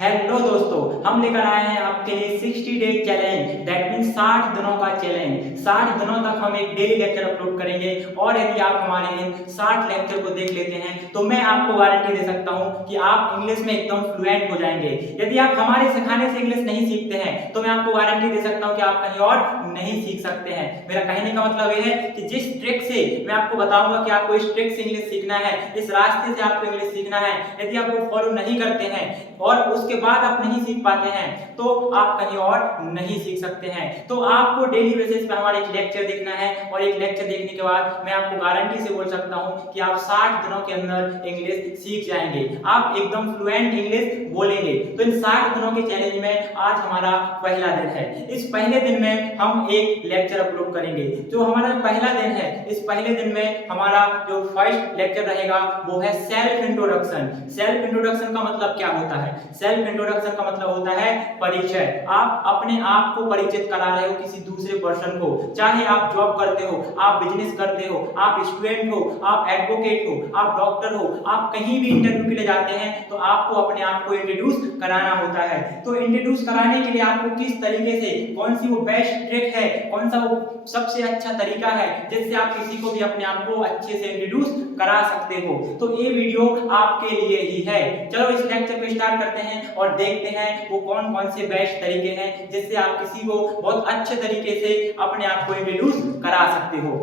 Hello दोस्तों, हम लेकर आए हैं आपके लिए 60 डे चैलेंज। दैट मीन 60 दिनों का चैलेंज। 60 दिनों तक हम एक डेली लेक्चर अपलोड करेंगे और यदि आप हमारे इन 60 लेक्चर को देख लेते हैं तो मैं आपको गारंटी दे सकता हूं कि आप इंग्लिश में एकदम फ्लुएंट हो जाएंगे। यदि आप हमारे सिखाने से इंग्लिश नहीं सीखते हैं तो मैं आपको गारंटी दे सकता हूं कि आप कहीं और नहीं सीख सकते हैं। मेरा कहने का मतलब यह है कि जिस ट्रिक से मैं आपको बताऊंगा कि आपको इस ट्रिक से इंग्लिश सीखना है, इस रास्ते से आपको इंग्लिश सीखना है, यदि आप वो फॉलो नहीं करते हैं और उसके बाद आप नहीं सीख पाते हैं तो आप कहीं और नहीं सीख सकते हैं। तो आपको डेली बेसिस पे हमारा एक लेक्चर देखना है और एक लेक्चर देखने के बाद मैं आपको गारंटी से बोल सकता हूं कि आप 60 दिनों के अंदर इंग्लिश सीख जाएंगे, आप एकदम फ्लुएंट इंग्लिश बोलेंगे। तो इन 60 दिनों के चैलेंज में आज हमारा पहला दिन है। इस पहले दिन में हम एक लेक्चर अपलोड करेंगे। जो हमारा पहला दिन है, इस पहले दिन में हमारा जो फर्स्ट लेक्चर रहेगा वो है सेल्फ इंट्रोडक्शन। सेल्फ इंट्रोडक्शन का मतलब क्या होता है? सेल्फ इंट्रोडक्शन का मतलब होता है परिचय। आप अपने आप को परिचित करा रहे हो किसी दूसरे पर्सन को, चाहे आप जॉब करते हो, आप बिजनेस करते हो, आप स्टूडेंट हो, आप एडवोकेट हो, आप डॉक्टर हो, आप कहीं भी इंटरव्यू के लिए जाते हैं तो आपको अपने आप को इंट्रोड्यूस कराना होता है। तो इंट्रोड्यूस कराने के लिए आपको किस तरीके से, कौन सी वो बेस्ट ट्रिक है, कौन सा वो सबसे अच्छा तरीका है जिससे आप किसी को भी अपने आप को अच्छे से इंट्रोड्यूस करा सकते हो, तो ये वीडियो आपके लिए ही है। चलो इस लेक्चर को स्टार्ट करते हैं और देखते हैं वो कौन कौन से बेस्ट तरीके हैं जिससे आप किसी को बहुत अच्छे तरीके से अपने आप को इंट्रोड्यूस करा सकते हो।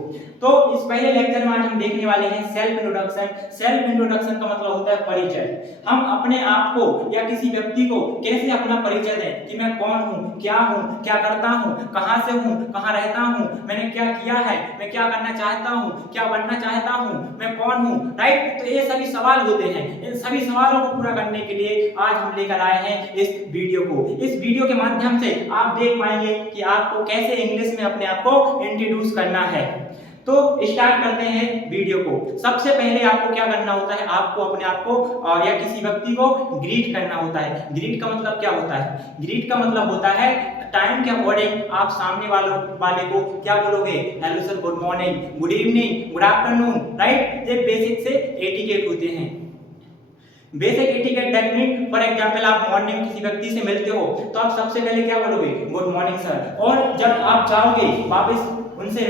तो इस पहले लेक्चर में आज हम देखने वाले हैं सेल्फ इंट्रोडक्शन। सेल्फ इंट्रोडक्शन का मतलब होता है परिचय। हम अपने आप को या किसी व्यक्ति को कैसे अपना परिचय दें कि मैं कौन हूं, क्या करता हूं, कहां से हूं, कहां रहता हूं, मैंने क्या किया है, मैं क्या करना चाहता हूं, क्या बनना चाहता हूं, मैं कौन हूं, राइट। तो ये सभी सवाल होते हैं। इन सभी सवालों को पूरा करने के लिए आज हम लेकर आए हैं इस वीडियो को। इस वीडियो के माध्यम से आप देख पाएंगे कि आपको कैसे इंग्लिश में अपने आप को इंट्रोड्यूस करना है। तो स्टार्ट करते हैं वीडियो को। सबसे पहले आपको क्या करना होता है? आपको अपने आप को या किसी व्यक्ति को ग्रीट करना होता है। ग्रीट का मतलब क्या होता है? ग्रीट का मतलब होता है टाइम के अकॉर्डिंग आप सामने वाले को क्या बोलोगे? Hello sir, good morning, good evening, good afternoon, right. ये बेसिक से एटिकेट होते हैं। Basic etiquette that mean for example आप मॉर्निंग किसी व्यक्ति से मिलते हो तो आप सबसे पहले क्या बोलोगे? Good morning sir. और जब आप जाओगे वापस उनसे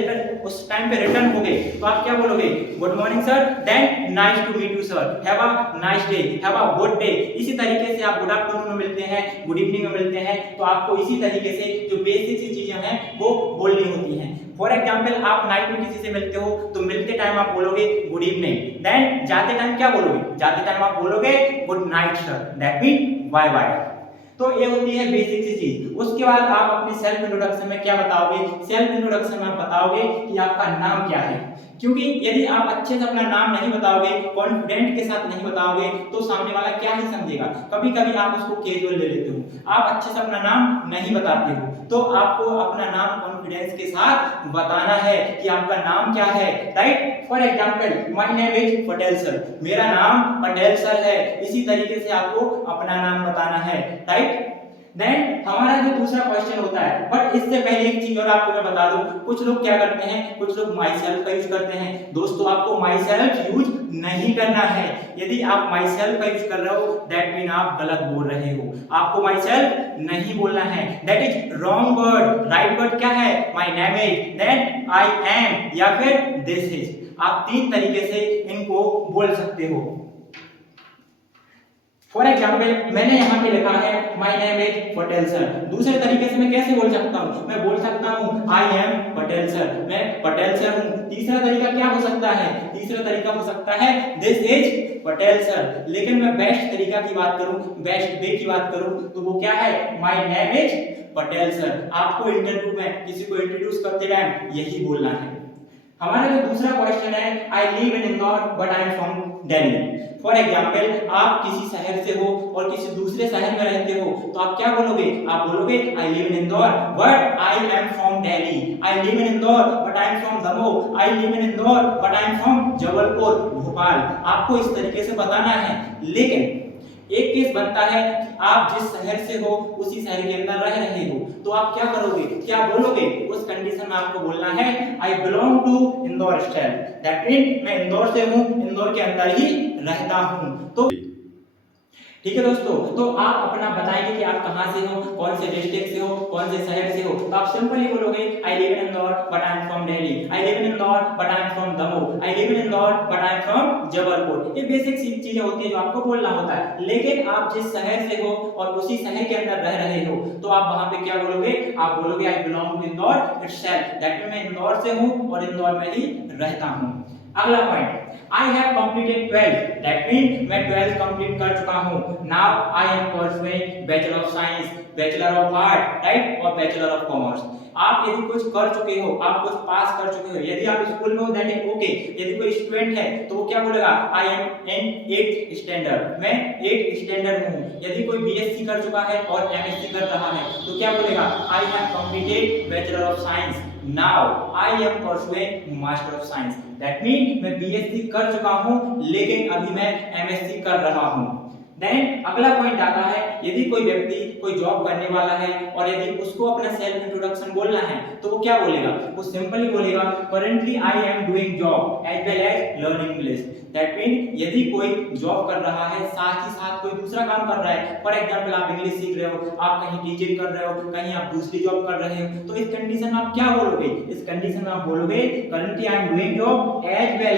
उस टाइम पे रिटर्न हो गए तो आप क्या बोलोगे? Good morning sir, then nice to meet you sir, have a nice day, have a good day. इसी तरीके से आप गुड आफ्टरनून में मिलते हैं, गुड इवनिंग में मिलते हैं, तो आपको इसी तरीके से जो बेसिक सी चीजें हैं वो बोलनी होती हैं। फॉर एग्जाम्पल आप नाइट में किसी से मिलते हो तो मिलते टाइम आप बोलोगे गुड इवनिंग, देन जाते टाइम क्या बोलोगे? जाते टाइम आप बोलोगे good night sir, that mean bye bye. तो ये होती है बेसिक सी चीज। उसके बाद आप अपने सेल्फ इंट्रोडक्शन में क्या बताओगे? सेल्फ इंट्रोडक्शन में आप बताओगे कि आपका नाम क्या है, क्योंकि यदि आप अच्छे से अपना नाम नहीं बताओगे, कॉन्फिडेंट के साथ नहीं बताओगे तो सामने वाला क्या ही समझेगा। कभी कभी आप उसको कैजुअल ले लेते हो, आप अच्छे से अपना नाम नहीं बताते हो, तो आपको अपना नाम कॉन्फिडेंस के साथ बताना है कि आपका नाम क्या है, right. For example my name is Patel sir, मेरा नाम पटेल सर है। इसी तरीके से आपको अपना नाम बताना है, राइट। देन हमारा जो दूसरा क्वेश्चन होता है, बट इससे पहले एक चीज और आपको मैं बता दूं, कुछ लोग क्या करते हैं, कुछ लोग माई सेल्फ का यूज करते हैं। दोस्तों आपको माई सेल्फ यूज नहीं करना है। यदि आप माई सेल्फ का यूज कर रहे हो दैट मीन आप गलत बोल रहे हो। आपको माई सेल्फ नहीं बोलना है, that is wrong word. Right word क्या है? My name is, then I am या फिर दिस इज। आप तीन तरीके से इनको बोल सकते हो। फॉर एग्जाम्पल मैंने यहाँ पे लिखा है my name is Patel sir. दूसरे तरीके से मैं कैसे बोल सकता हूँ? मैं बोल सकता हूँ आई एम पटेल सर, मैं पटेल सर हूँ। तीसरा तरीका क्या हो सकता है? तीसरा तरीका हो सकता है दिस इज पटेल सर। लेकिन मैं बेस्ट तरीका की बात करूँ, बेस्ट वे की बात करूँ तो वो क्या है? My name is Patel sir. आपको इंटरव्यू में किसी को इंट्रोड्यूस करते टाइम यही बोलना है। हमारा जो दूसरा क्वेश्चन है, I live in Indore but I am from Delhi. For example आप किसी शहर से हो और किसी दूसरे शहर में रहते हो तो आप क्या बोलोगे? आप बोलोगे I live in Indore but I am from Delhi. I live in Indore but I am from Damoh. I live in Indore but I am from Jabalpur, Bhopal. आपको इस तरीके से बताना है। लेकिन एक केस बनता है कि आप जिस शहर से हो उसी शहर के अंदर रह रहे हो, तो आप क्या करोगे? क्या बोलोगे? उस कंडीशन में आपको बोलना है I belong to Indore state, that mean मैं इंदौर से हूँ, इंदौर के अंदर ही रहता हूँ। तो ठीक है दोस्तों, तो आप अपना बताएंगे कि आप कहाँ से हो, कौन से डिस्ट्रिक्ट से हो, कौन से शहर से हो। तो आप सिंपली बोलोगे I live in Indore but I am from Delhi, I live in Indore but I am from Damoh, I live in Indore but I am from Jabalpur. ये बेसिक सी चीजें होती है जो आपको बोलना होता है। लेकिन आप जिस शहर से हो और उसी शहर के अंदर रह रहे हो तो आप वहां पे क्या बोलोगे, आप बोलोगे I belong to Indore itself, that mean मैं इंदौर से हूं और इंदौर में ही रहता हूं। अगला point, I have completed 12, that means मैं 12 कंप्लीट कर चुका हूँ। Now I am pursuing Bachelor of Science, Bachelor of Art, right, और Bachelor of Commerce। आप यदि कुछ कर चुके हो, आप कुछ पास कर चुके हो, यदि आप स्कूल में हो दैट इज ओके। यदि कोई स्टूडेंट है तो वो क्या बोलेगा, I am in 8th standard, मैं 8th स्टैंडर्ड में हूँ। यदि कोई बीएससी कर चुका है और एमएससी कर रहा है तो क्या बोलेगा, I have completed bachelor of science, now I am pursuing master of science, that mean मैं बीएससी कर चुका हूं लेकिन अभी मैं एमएससी कर रहा हूं। देन अगला पॉइंट आता है, यदि कोई व्यक्ति कोई जॉब करने वाला है और यदि उसको अपना सेल्फ इंट्रोडक्शन बोलना है तो वो क्या बोलेगा, वो सिंपली बोलेगा currently I am doing job as well as learning English, that mean यदि कोई जॉब कर रहा है साथ ही साथ कोई दूसरा काम कर रहा है, फॉर एग्जांपल आप इंग्लिश सीख रहे हो, आप कहीं टीचिंग कर रहे हो, कहीं आप दूसरी जॉब कर रहे हो, तो इस कंडीशन में आप क्या बोलोगे, इस कंडीशन में आप बोलोगे currently I am doing job as well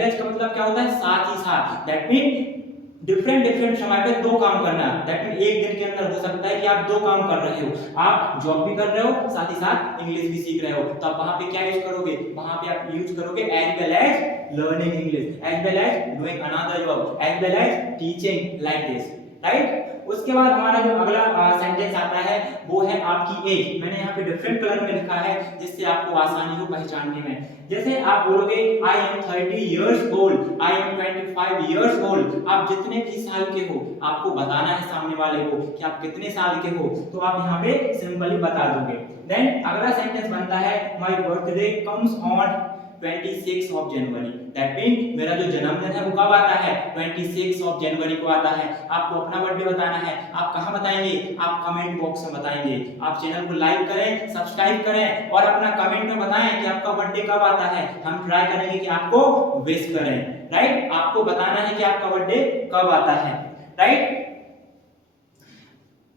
as का मतलब क्या होता है, साथ ही साथ, दैट मीन डिफरेंट समय पे दो काम करना, दैट मीन एक दिन के अंदर हो सकता है कि आप दो काम कर रहे हो, आप जॉब भी कर रहे हो साथ ही साथ इंग्लिश भी सीख रहे हो, तो आप वहां पे क्या यूज करोगे, वहां पे आप यूज करोगे as well as learning English, as well as doing another job, as well as teaching like this, right. उसके बाद हमारा जो अगला सेंटेंस आता है वो है आपकी एज। मैंने यहाँ पे डिफरेंट कलर में लिखा है जिससे आपको आसानी हो पहचानने में। जैसे आप बोलोगे I am 30 years old, I am 25 years old, आप जितने भी साल के हो आपको बताना है सामने वाले को कि आप कितने साल के हो, तो आप यहाँ पे सिंपली बता दोगे। देन अगला सेंटेंस बनता है my birthday comes on 26 of January, that mean मेरा जो जन्मदिन है वो कब आता है, 26 ऑफ जनवरी को आता है। आपको अपना बर्थडे बताना है, आप कहाँ बताएंगे, आप कमेंट बॉक्स में बताएंगे। आप चैनल को लाइक करें, सब्सक्राइब करें और अपना कमेंट में बताएं कि आपका बर्थडे कब आता है, हम ट्राई करेंगे कि आपको विश करें, राइट। आपको बताना है कि आपका बर्थडे कब आता है, राइट।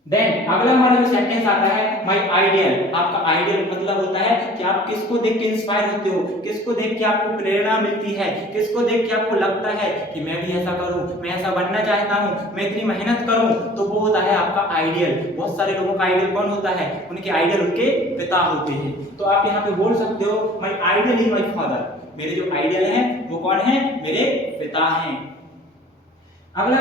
देन अगला हमारा जो सेंटेंस आता है माय आइडियल, आपका आइडियल मतलब होता है कि आप किसको देख के इंस्पायर होते हो, किसको देख के आपको प्रेरणा मिलती है, किसको देख के आपको लगता है कि मैं भी ऐसा करूं, मैं ऐसा बनना चाहता हूं, मैं इतनी मेहनत करूं, तो वो होता है आपका आइडियल। बहुत सारे लोगों का आइडियल कौन होता है, उनके आइडियल उनके पिता होते हैं। तो आप यहाँ पे बोल सकते हो my ideal is my father, मेरे जो आइडियल हैं वो कौन है, मेरे पिता हैं। अगला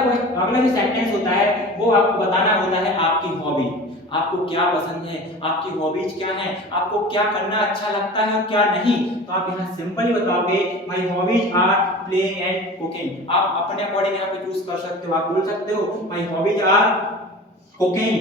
जो सेंटेंस होता है वो आपको बताना होता है आपकी हॉबी, आपको क्या पसंद है, आपकी हॉबीज क्या हैं, आपको क्या करना अच्छा लगता है और क्या नहीं। तो आप यहाँ सिंपली बताओगे my hobbies are playing and cooking. आप अपने अकॉर्डिंग यहाँ पे चूज कर सकते हो, आप बोल सकते हो my hobbies are cooking,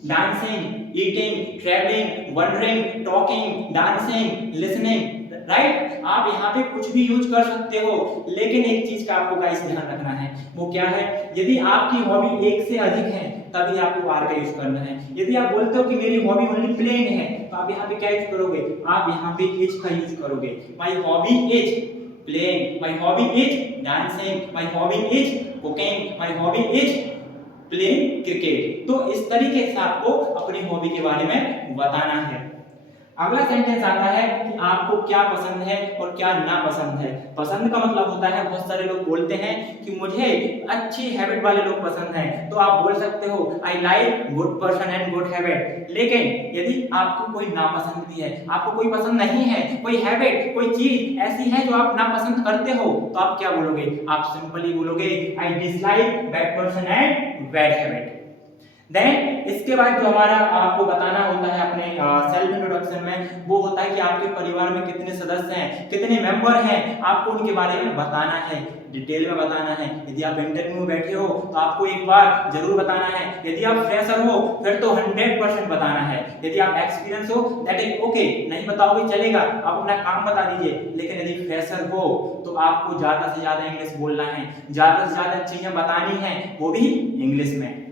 dancing, eating, traveling, wandering, talking, dancing, listening, right. आप यहाँ पे कुछ भी यूज कर सकते हो, लेकिन एक चीज का आपको गाइस ध्यान रखना है, वो क्या है, यदि आपकी हॉबी एक से अधिक है तभी आपको आर का यूज करना है। यदि आप बोलते हो कि मेरी हॉबी ओनली प्लेइंग है तो आप यहाँ पे क्या यूज करोगे, आप यहाँ पे इज का यूज करोगे। My hobby is playing, my hobby is dancing, my hobby is cooking, my hobby is playing cricket. तो इस तरीके से आपको अपनी हॉबी के बारे में बताना है। अगला सेंटेंस आता है कि आपको क्या पसंद है और क्या ना पसंद है। पसंद का मतलब होता है, बहुत सारे लोग बोलते हैं कि मुझे अच्छी हैबिट वाले लोग पसंद हैं, तो आप बोल सकते हो I like good person and good habit. लेकिन यदि आपको कोई नापसंद भी है, आपको कोई पसंद नहीं है, कोई हैबिट, कोई चीज ऐसी है जो आप नापसंद करते हो, तो आप क्या बोलोगे, आप सिंपली बोलोगे I dislike bad person and bad habit. Then इसके बाद जो हमारा आपको बताना होता है अपने सेल्फ इंट्रोडक्शन में, वो होता है कि आपके परिवार में कितने सदस्य हैं, कितने मेंबर हैं, आपको उनके बारे में बताना है, डिटेल में बताना है। यदि आप इंटरव्यू में बैठे हो तो आपको एक बार जरूर बताना है। यदि आप फ्रेशर हो फिर तो 100% बताना है। यदि आप एक्सपीरियंस हो दैट इज ओके, नहीं बताओगे चलेगा, आप अपना काम बता दीजिए। लेकिन यदि फ्रेशर हो तो आपको ज्यादा से ज्यादा इंग्लिश बोलना है, ज्यादा से ज्यादा चीजें बतानी है, वो भी इंग्लिश में।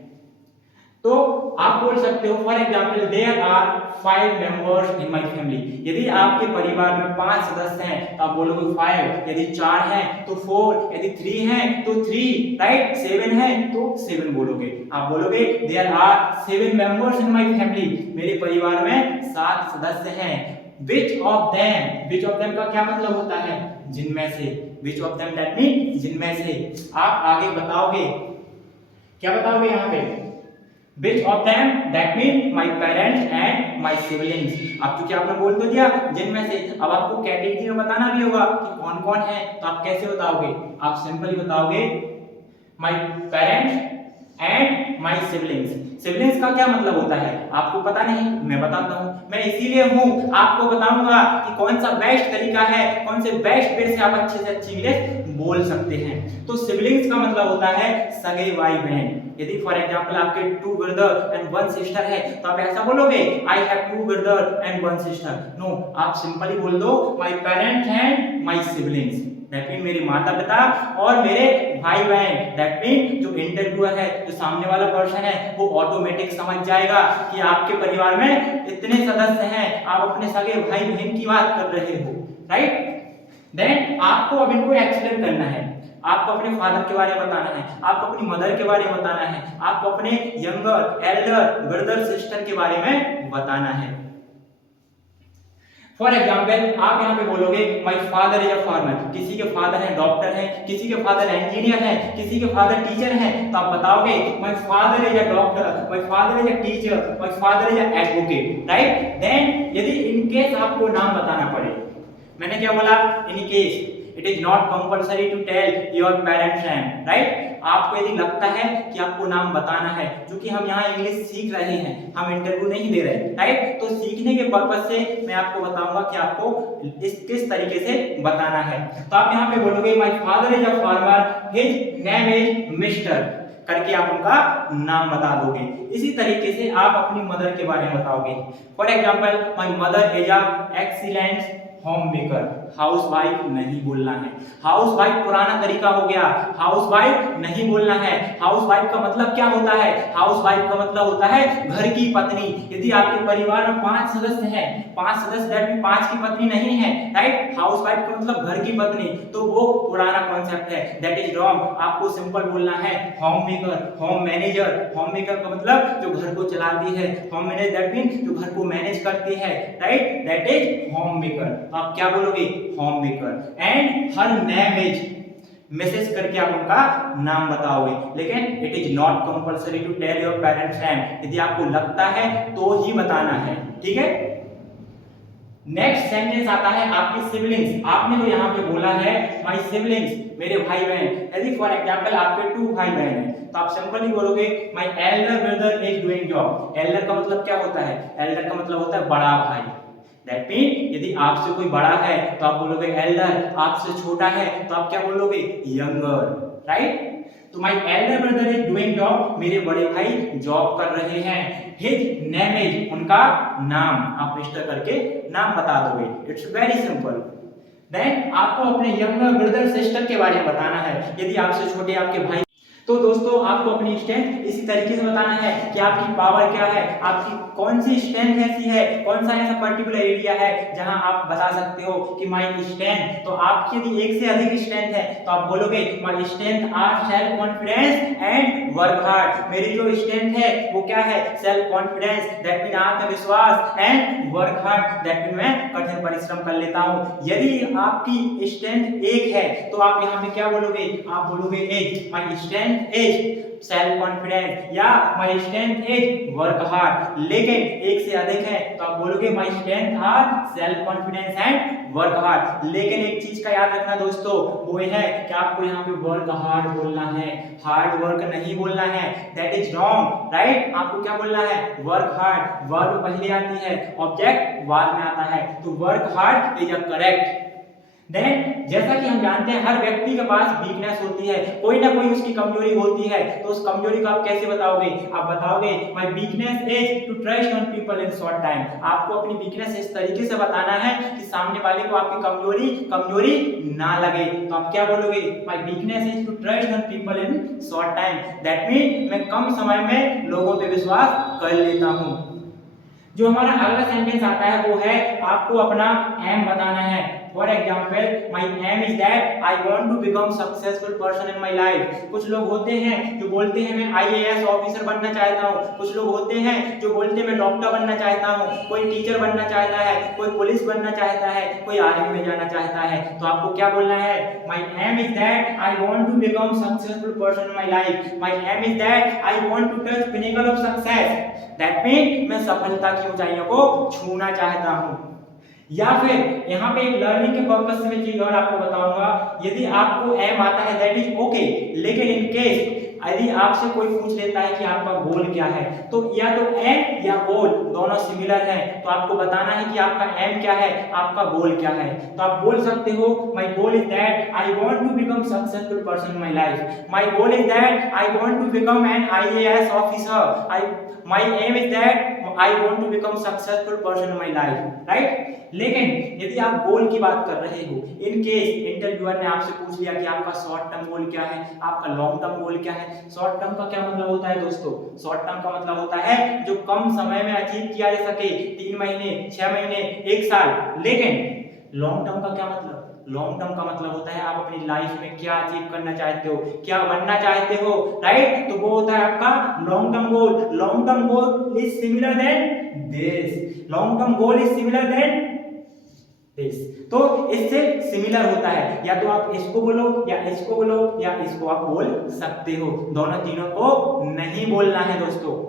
तो आप बोल सकते हो for example there are 5 members in my family. यदि आपके परिवार में 5 सदस्य हैं तो आप बोलोगे 5, यदि 4 हैं तो 4, यदि 3 हैं तो 3, राइट, 7 हैं तो 7 बोलोगे। आप बोलोगे there are 7 members in my family, मेरे परिवार में 7 सदस्य हैं। विच ऑफ देम का क्या मतलब होता है? जिनमें से। Which of them that mean जिनमें से। आप आगे बताओगे, क्या बताओगे यहाँ पे? Which of them that mean my parents and my siblings। अब क्योंकि आपने बोल तो दिया जिनमें से, अब आपको कैटेगरी में बताना भी होगा कि कौन कौन है, तो आप कैसे बताओगे? आप सिंपली बताओगे my parents and my siblings। Siblings का क्या मतलब होता है आपको पता नहीं, मैं बताता हूँ। मैं इसीलिए हूँ आपको बताऊंगा कि कौन सा बेस्ट तरीका है, कौन से बेस्ट वे से आप अच्छे से अच्छी इंग्लिश बोल सकते हैं। तो सिबलिंग्स का मतलब होता है सगे भाई बहन। यदि फॉर एग्जांपल आपके 2 ब्रदर एंड 1 सिस्टर है तो आप ऐसा बोलोगे I have 2 brother and 1 sister. No, आप सिंपली बोल दो my parents and my siblings. That mean मेरे माता पिता और मेरे भाई बहन। दैट मीन जो इंटरव्यूअर है, जो सामने वाला पर्सन है, वो ऑटोमेटिक समझ जाएगा कि आपके परिवार में इतने सदस्य हैं, आप अपने सगे भाई बहन की बात कर रहे हो, राइट। देन आपको अब इनको एक्सप्लेन करना है। आपको अपने फादर के बारे में बताना है, आपको अपनी मदर के बारे में बताना है, आपको अपने यंगर, एल्डर ब्रदर सिस्टर के बारे में बताना है। फॉर एग्जाम्पल आप यहाँ पे बोलोगे माई फादर इज अ फार्मर। किसी के फादर है डॉक्टर है, किसी के फादर इंजीनियर है, किसी के फादर टीचर है, तो आप बताओगे my father is a doctor, my father is a teacher, my father is a advocate, right. Then यदि इनकेस आपको नाम बताना पड़े, मैंने क्या बोला? In case it is not compulsory to tell your parents name, right. आपको यदि लगता है कि आपको नाम बताना है, क्योंकि हम यहाँ इंग्लिश सीख रहे हैं, हम इंटरव्यू नहीं दे रहे, राइट। तो सीखने के पर्पस से मैं आपको बताऊंगा कि आपको किस तरीके से बताना है। तो आप यहाँ पे बोलोगे my father is a farmer, his name is mister करके आप उनका नाम बता दोगे। इसी तरीके से आप अपनी मदर के बारे में बताओगे। For example my mother is a excellent home maker. House wife नहीं बोलना है, हाउस वाइफ पुराना तरीका हो गया, हाउस वाइफ नहीं बोलना है। हाउस वाइफ का मतलब क्या होता है? हाउस वाइफ का मतलब होता है घर की पत्नी। यदि आपके परिवार में 5 सदस्य हैं, 5 सदस्य दैट मीन 5 की पत्नी नहीं है, राइट। हाउस वाइफ का मतलब घर की पत्नी, तो वो पुराना कॉन्सेप्ट है, दैट इज रॉन्ग। आपको सिंपल बोलना है home maker, home manager. Home maker का मतलब जो घर को चलाती है, होम मैनेजर दैट मीन जो घर को मैनेज करती है, right, that is home maker. आप क्या बोलोगे? Home maker. And her name is, message करके आप उनका नाम बताओगे। लेकिन it is not compulsory to tell your parents name. यदि आपको लगता है तो ही बताना है, ठीक है। नेक्स्ट सेंटेंस आता है आपकी सिबलिंग्स। आपने जो यहाँ पे बोला है माय सिबलिंग्स, मेरे भाई बहन। यदि फॉर एग्जांपल आपके 2 भाई बहन हैं तो आप सिंपली बोलोगे my elder brother is doing job. Elder का मतलब क्या होता है? एल्डर का मतलब होता है बड़ा भाई। दैट मीन यदि आपसे कोई बड़ा है तो आप बोलोगे एल्डर, आपसे छोटा है तो आप क्या बोलोगे? Younger, right. तो my elder brother is doing job, मेरे बड़े भाई जॉब कर रहे हैं। हिज नेम इज, उनका नाम, आप मिस्टर करके नाम बता दोगे। It's very simple. देन आपको अपने यंगर ब्रदर सिस्टर के बारे में बताना है। यदि आपसे छोटे आपके भाई, तो दोस्तों आपको अपनी स्ट्रेंथ इसी तरीके से बताना है कि आपकी पावर क्या है, आपकी कौन सी स्ट्रेंथ ऐसी है, कौन सा ऐसा पर्टिकुलर एरिया है जहां आप बता सकते हो कि माय स्ट्रेंथ। तो आपकी यदि एक से अधिक स्ट्रेंथ है तो आप बोलोगे my strength are self confidence and work hard. मेरी जो स्ट्रेंथ है वो क्या है? सेल्फ कॉन्फिडेंस, दैट मीन आत्मविश्वास, and work hard, that mean मैं कठिन परिश्रम कर लेता हूं। यदि आपकी स्ट्रेंथ 1 है तो आप यहाँ पे क्या बोलोगे? आप बोलोगे as, my strength is self confidence या my strength is work hard. लेकिन एक से अधिक है तो आप बोलोगे my strength are self confidence and work hard. लेकिन एक चीज का याद रखना दोस्तों, वो है कि आपको यहाँ पे वर्क हार्ड बोलना है, हार्ड वर्क नहीं बोलना है। That is wrong, right. आपको क्या बोलना है? Work hard. वर्ब पहले आती है, ऑब्जेक्ट बाद में आता है, तो work hard is a correct. Then जैसा कि हम जानते हैं हर व्यक्ति के पास वीकनेस होती है, कोई ना कोई उसकी कमजोरी होती है, तो उस कमजोरी को आप कैसे बताओगे? आप बताओगे my weakness is to trust on people in short time. आपको अपनी वीकनेस इस तरीके से बताना है कि सामने वाले को आपकी कमजोरी ना लगे। तो आप क्या बोलोगे? My weakness is to trust on people in short time. That mean मैं कम समय में लोगों पे विश्वास कर लेता हूँ। जो हमारा अगला सेंटेंस आता है वो है आपको अपना एम बताना है। For example my aim is that I want to become successful person in my life. कुछ लोग होते हैं जो बोलते हैं मैं IAS ऑफिसर बनना चाहता हूँ, कुछ लोग होते हैं जो बोलते हैं मैं डॉक्टर बनना चाहता हूँ, कोई टीचर बनना चाहता है, कोई पुलिस बनना चाहता है, कोई आर्मी में जाना चाहता है। तो आपको क्या बोलना है? My aim is that I want to become successful person in my life. My aim is that I want to touch pinnacle of success. That mean मैं सफलता की ऊंचाइयों को छूना चाहता हूं। या फिर यहाँ पे एक लर्निंग के पर्पस से मैं चीज और आपको बताऊंगा, यदि आपको एम आता है दैट इज ओके, लेकिन इन केस यदि आपसे कोई पूछ लेता है कि आपका गोल क्या है, तो या तो एम या गोल दोनों सिमिलर हैं, तो आपको बताना है कि आपका एम क्या है, आपका गोल क्या है। तो आप बोल सकते हो my goal is that I want to become successful person in my life. My goal is that I want to become an IAS officer. My aim is that I want to become successful person in my life, right? लेकिन यदि आप गोल की बात कर रहे हो, in case interviewer ने आपसे पूछ लिया कि आपका शॉर्ट टर्म गोल क्या है, आपका लॉन्ग टर्म गोल क्या है। शॉर्ट टर्म का क्या मतलब होता है दोस्तों? शॉर्ट टर्म का मतलब होता है जो कम समय में अचीव किया जा सके, 3 महीने, 6 महीने, 1 साल। लेकिन लॉन्ग टर्म का क्या मतलब? लॉन्ग टर्म का मतलब होता है आप अपनी लाइफ में क्या अचीव करना चाहते हो, क्या बनना चाहते हो, राइट? तो वो होता है आपका long term goal. Long term goal is similar then this. Long term goal is similar then this. तो इससे सिमिलर होता है, या तो आप इसको बोलो या इसको बोलो या इसको आप बोल सकते हो, दोनों तीनों को नहीं बोलना है दोस्तों।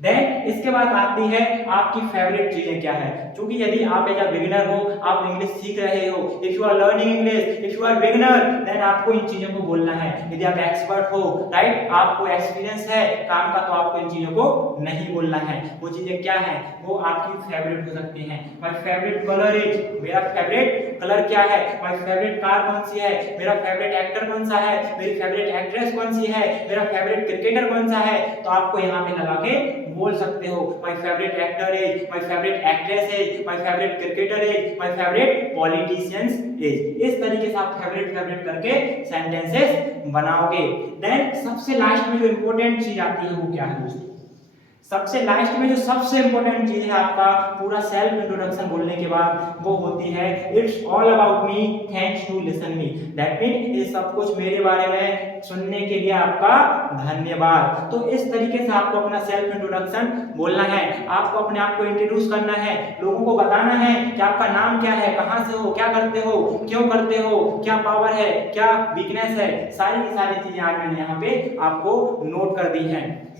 देन इसके बाद आती है आपकी फेवरेट चीजें क्या है। क्योंकि यदि आप एज अ बिगिनर हो, आप इंग्लिश सीख रहे हो, if you are learning English, if you are beginner, then आपको इन चीजों को बोलना है। यदि आप एक्सपर्ट हो, राइट, आपको एक्सपीरियंस है काम का, तो आपको इन चीजों को नहीं बोलना है। वो चीजें क्या है? वो आपकी फेवरेट हो सकती हैं। माय फेवरेट कलर इज, मेरा फेवरेट कलर क्या है? माय फेवरेट कार कौन सी है? मेरा फेवरेट एक्टर कौन सा है? मेरी फेवरेट एक्ट्रेस कौन सी है? मेरा फेवरेट क्रिकेटर कौन सा है? तो आपको यहाँ पे लगा के बोल सकते हो my favourite actor is, my favourite actress is, my favourite cricketer is, my favourite politicians is. इस तरीके से आप फेवरेट करके सेंटेंसेस बनाओगे। देन सबसे लास्ट में जो इंपॉर्टेंट चीज आती है वो क्या है दोस्तों? सबसे लास्ट में जो सबसे इंपॉर्टेंट चीज है आपका पूरा सेल्फ इंट्रोडक्शन बोलने के बाद, वो होती है it's all about me, thanks to listen me. That mean ये सब कुछ मेरे बारे में सुनने के लिए आपका धन्यवाद। तो इस तरीके से आपको अपना सेल्फ इंट्रोडक्शन बोलना है, आपको अपने आप को इंट्रोड्यूस करना है, लोगों को बताना है कि आपका नाम क्या है, कहां से हो, क्या करते हो, क्यों करते हो, क्या पावर है, क्या वीकनेस है। सारी की सारी चीजें आज मैंने यहाँ पे आपको नोट कर दी हैं।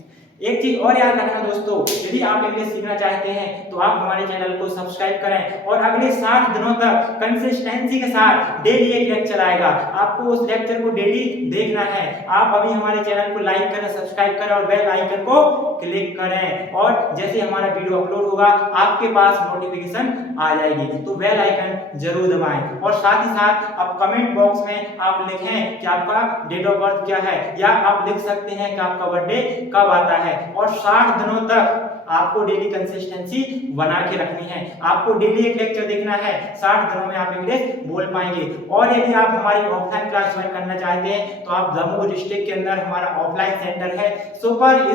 एक चीज और याद रखना दोस्तों, यदि आप इंग्लिश सीखना चाहते हैं तो आप हमारे चैनल को सब्सक्राइब करें और अगले 60 दिनों तक कंसिस्टेंसी के साथ डेली एक लेक्चर आएगा, आपको उस लेक्चर को डेली देखना है। आप अभी हमारे चैनल को लाइक करें, सब्सक्राइब करें और बेल आइकन को क्लिक करें, और जैसे हमारा वीडियो अपलोड होगा आपके पास नोटिफिकेशन आ जाएगी, तो बेल आइकन जरूर दबाएं। और साथ ही साथ आप कमेंट बॉक्स में आप लिखें कि आपका डेट ऑफ बर्थ क्या है, या आप लिख सकते हैं कि आपका बर्थडे कब आता है। और 60 दिनों तक आपको डेली कंसिस्टेंसी बना के रखनी है, आपको डेली एक लेक्चर देखना है, 60 दिनों में आप इंग्लिश बोल पाएंगे। और यदि आप हमारी ऑफलाइन क्लास ज्वाइन करना चाहते हैं तो आप दमोह डिस्ट्रिक्ट के अंदर हमारा ऑफलाइन सेंटर है सुपर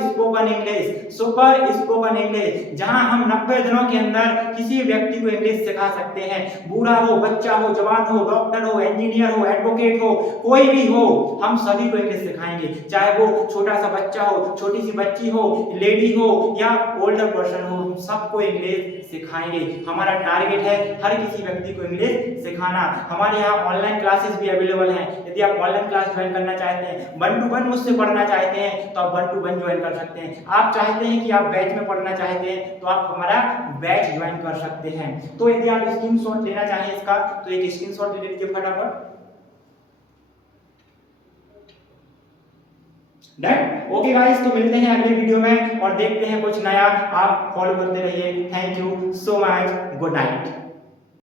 स्पोकन इंग्लिश, जहां हम 90 दिनों के अंदर किसी व्यक्ति को इंग्लिश सिखा सकते हैं। बूढ़ा हो, बच्चा हो, जवान हो, डॉक्टर हो, इंजीनियर हो, एडवोकेट हो, कोई भी हो, हम सभी को इंग्लिश सिखाएंगे, चाहे वो छोटा सा बच्चा हो, छोटी सी बच्ची हो, लेडी हो या ओल्डर पर्सन हो, हम सबको इंग्लिश सिखाएंगे। हमारा टारगेट है हर किसी व्यक्ति को इंग्लिश सिखाना। हमारे यहाँ ऑनलाइन क्लासेस भी अवेलेबल हैं, यदि आप ऑनलाइन क्लास ज्वाइन करना चाहते हैं, 1 to 1 मुझसे पढ़ना चाहते हैं तो आप 1 to 1 ज्वाइन कर सकते हैं। आप चाहते हैं कि आप बैच में पढ़ना चाहते हैं तो आप हमारा बैच ज्वाइन कर सकते हैं। तो यदि आप स्क्रीनशॉट लेना चाहें इसका तो एक स्क्रीनशॉट ले लीजिए फटाफट। डन, ओके गाइस, तो मिलते हैं अगले वीडियो में और देखते हैं कुछ नया। आप फॉलो करते रहिए। Thank you so much, good night.